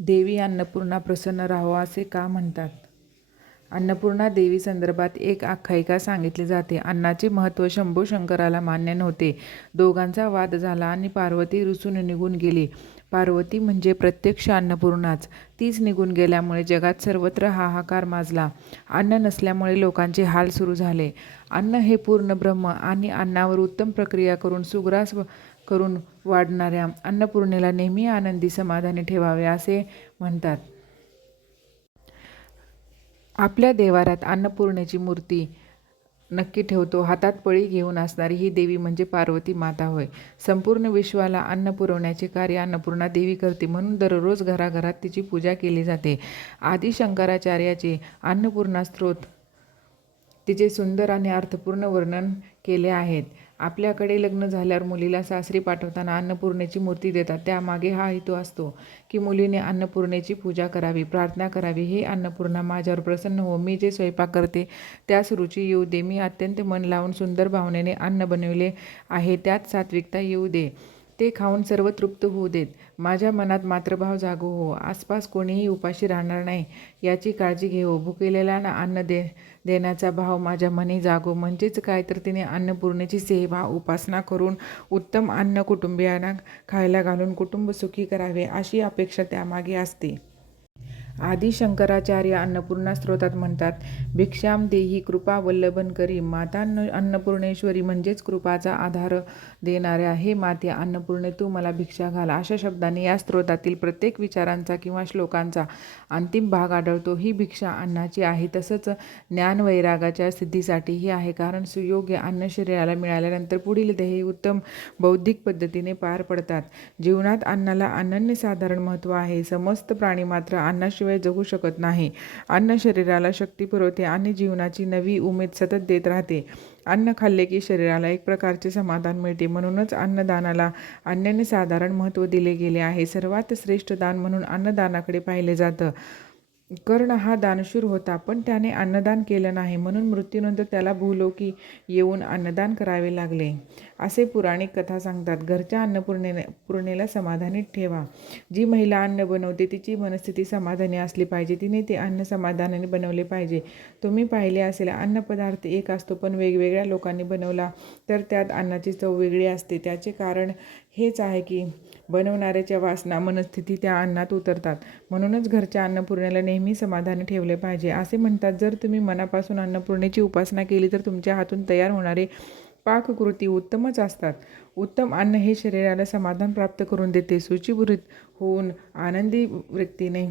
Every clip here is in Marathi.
देवी अन्नपूर्णा प्रसन्न राहो असे का म्हणतात? अन्नपूर्णा देवी संदर्भात एक आख्यायिका सांगितली जाते. अन्नाचे महत्त्व शंभू शंकराला मान्य नव्हते. दोघांचा वाद झाला आणि पार्वती रुसून निघून गेली. पार्वती म्हणजे प्रत्यक्ष अन्नपूर्णाच. तीच निघून गेल्यामुळे जगात सर्वत्र हाहाकार माजला. अन्न नसल्यामुळे लोकांचे हाल सुरू झाले. अन्न हे पूर्ण ब्रह्म आणि अन्नावर उत्तम प्रक्रिया करून सुग्रास करून वाढणाऱ्या अन्नपूर्णेला नेहमी आनंदी समाधानी ठेवावे असे म्हणतात. आपल्या देवारात अन्नपूर्णेची मूर्ती नक्की ठेवतो. हातात पळी घेऊन असणारी ही देवी म्हणजे पार्वती माता होय. संपूर्ण विश्वाला अन्न पुरवण्याचे कार्य अन्नपूर्णा देवी करते. म्हणून दररोज घराघरात तिची पूजा केली जाते. आदि शंकराचार्याचे अन्नपूर्णा स्त्रोत तिचे सुंदर आणि अर्थपूर्ण वर्णन केले आहेत. आपल्याकडे लग्न झाल्यावर मुलीला सासरी पाठवताना अन्नपूर्णेची मूर्ती देतात. त्यामागे हा हेतू असतो की मुलीने अन्नपूर्णेची पूजा करावी प्रार्थना करावी. हे अन्नपूर्णा माझ्यावर प्रसन्न हो. मी जे स्वयंपाक करते त्यास रुची येऊ दे. मी अत्यंत मन लावून सुंदर भावनेने अन्न बनविले आहे. त्यात सात्विकता येऊ दे. ते खाऊन सर्व तृप्त होऊ देत. माझ्या मनात मातृभाव जागो हो. आसपास कोणीही उपाशी राहणार नाही. याची काळजी घेऊ भुकेलेल्यांना अन्न दे देण्याचा भाव माझ्या मनी जागो. म्हणजेच काय तर तिने अन्नपूर्णेची सेवा उपासना करून उत्तम अन्न कुटुंबियांना खायला घालून कुटुंब सुखी करावे अशी अपेक्षा त्यामागे असते. आदी शंकराचार्य अन्नपूर्णा स्त्रोतात म्हणतात भिक्षाम देही कृपा वल्लभन करी माता अन्नपूर्णेश्वरी म्हणजेच कृपाचा आधार देणाऱ्या हे माते अन्नपूर्णे तू मला भिक्षा घाल. अशा शब्दाने या स्त्रोतातील प्रत्येक विचारांचा किंवा श्लोकांचा अंतिम भाग आढळतो. ही भिक्षा अन्नाची आहे. तसंच ज्ञानवैरागाच्या सिद्धीसाठीही आहे. कारण सुयोग्य अन्न शरीराला मिळाल्यानंतर पुढील ध्येय उत्तम बौद्धिक पद्धतीने पार पडतात. जीवनात अन्नाला अनन्यसाधारण महत्त्व आहे. समस्त प्राणी मात्र अन्नाशिवाय जगू शकत नाही. अन्न शरीराला शक्ती पुरवते आणि जीवनाची नवी उमेद सतत देत राहते. अन्न खाल्ले की शरीराला एक प्रकारचे समाधान मिळते. म्हणूनच अन्नदानाला अन्याने साधारण महत्त्व दिले गेले आहे. सर्वात श्रेष्ठ दान म्हणून अन्नदानाकडे पाहिले जातं. कर्ण हा दानशूर होता पण त्याने अन्नदान केलं नाही. म्हणून मृत्यूनंतर त्याला भूलोकी येऊन अन्नदान करावे लागले. असे पुराणिक कथा सांगतात. घरच्या अन्नपूर्णेने पूर्णेला समाधानी ठेवा. जी महिला अन्न बनवते तिची मनस्थिती समाधानी असली पाहिजे. तिने ते अन्न समाधानाने बनवले पाहिजे. तुम्ही पाहिले असेल अन्नपदार्थ एक असतो पण वेगवेगळ्या लोकांनी बनवला तर त्यात अन्नाची चव वेगळी असते. त्याचे कारण हेच आहे की बनवणाऱ्याच्या वासना मनस्थिती त्या अन्नात उतरतात. म्हणूनच घरच्या अन्नपूर्णेला नेहमी समाधानी ठेवले पाहिजे. असे म्हणतात जर तुम्ही मनापासून अन्नपूर्णेची उपासना केली तर तुमच्या हातून तयार होणारे पाककृती उत्तमच असतात. उत्तम अन्न हे शरीराला समाधान प्राप्त करून देते. शुचिभूरित होऊन आनंदी व्यक्तीने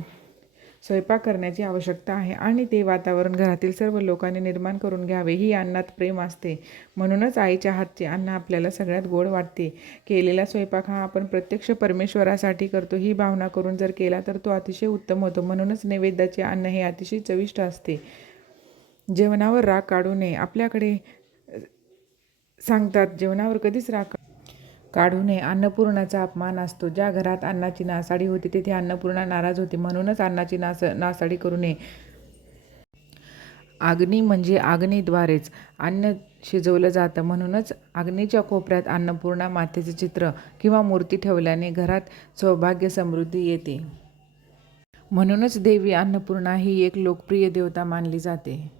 स्वयंपाक करण्याची आवश्यकता आहे आणि ते वातावरण घरातील सर्व लोकांनी निर्माण करून घ्यावे ही अन्नात प्रेम असते. म्हणूनच आईच्या हातचे अन्न आपल्याला सगळ्यात गोड वाटते. केलेला स्वयंपाक हा आपण प्रत्यक्ष परमेश्वरासाठी करतो ही भावना करून जर केला तर तो अतिशय उत्तम होतो. म्हणूनच नैवेद्याचे अन्न हे अतिशय चविष्ट असते. जेवणावर राग काढू नये. आपल्याकडे सांगतात जेवणावर कधीच राग काढू नये. अन्नपूर्णाचा अपमान असतो. ज्या घरात अन्नाची नासाडी होती तेथे अन्नपूर्णा नाराज होते. म्हणूनच अन्नाची नास नासाडी करू नये. अग्नी म्हणजे अग्नीद्वारेच अन्न शिजवलं जातं. म्हणूनच अग्नीच्या कोपऱ्यात अन्नपूर्णा मातेचे चित्र किंवा मूर्ती ठेवल्याने घरात सौभाग्य समृद्धी येते. म्हणूनच देवी अन्नपूर्णा ही एक लोकप्रिय देवता मानली जाते.